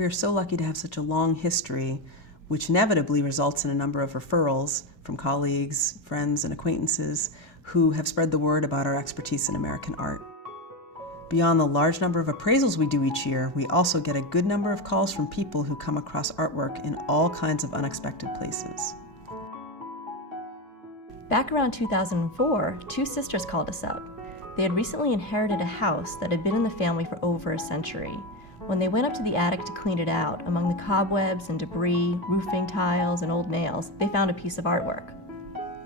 We are so lucky to have such a long history, which inevitably results in a number of referrals from colleagues, friends, and acquaintances who have spread the word about our expertise in American art. Beyond the large number of appraisals we do each year, we also get a good number of calls from people who come across artwork in all kinds of unexpected places. Back around 2004, two sisters called us up. They had recently inherited a house that had been in the family for over a century. When they went up to the attic to clean it out, among the cobwebs and debris, roofing tiles, and old nails, they found a piece of artwork.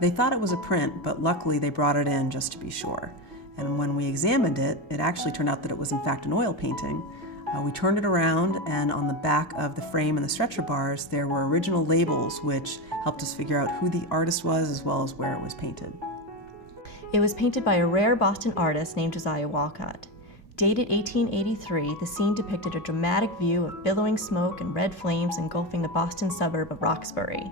They thought it was a print, but luckily they brought it in just to be sure. And when we examined it, it actually turned out that it was in fact an oil painting. We turned it around, and on the back of the frame and the stretcher bars, there were original labels which helped us figure out who the artist was as well as where it was painted. It was painted by a rare Boston artist named Josiah Walcott. Dated 1883, the scene depicted a dramatic view of billowing smoke and red flames engulfing the Boston suburb of Roxbury.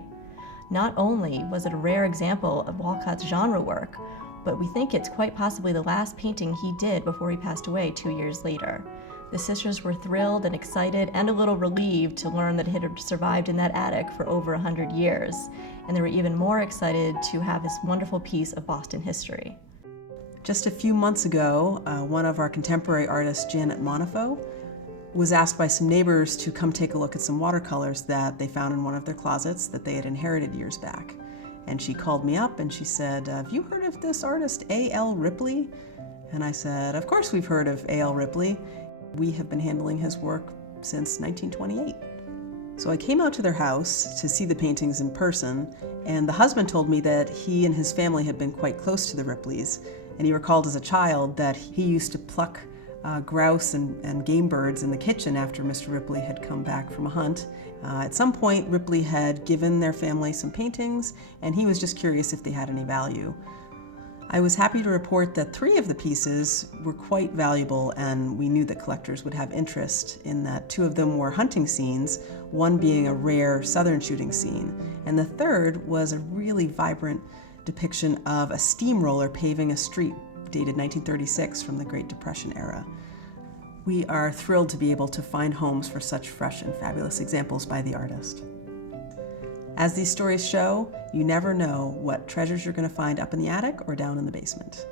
Not only was it a rare example of Walcott's genre work, but we think it's quite possibly the last painting he did before he passed away 2 years later. The sisters were thrilled and excited and a little relieved to learn that it had survived in that attic for over 100 years, and they were even more excited to have this wonderful piece of Boston history. Just a few months ago, one of our contemporary artists, Janet Monifo, was asked by some neighbors to come take a look at some watercolors that they found in one of their closets that they had inherited years back. And she called me up and she said, "Have you heard of this artist, A.L. Ripley?" And I said, "Of course we've heard of A.L. Ripley. We have been handling his work since 1928. So I came out to their house to see the paintings in person, and the husband told me that he and his family had been quite close to the Ripleys, and he recalled as a child that he used to pluck grouse and game birds in the kitchen after Mr. Ripley had come back from a hunt. At some point, Ripley had given their family some paintings, and he was just curious if they had any value. I was happy to report that 3 of the pieces were quite valuable, and we knew that collectors would have interest in that. 2 of them were hunting scenes, one being a rare southern shooting scene, and the third was a really vibrant depiction of a steamroller paving a street dated 1936 from the Great Depression era. We are thrilled to be able to find homes for such fresh and fabulous examples by the artist. As these stories show, you never know what treasures you're going to find up in the attic or down in the basement.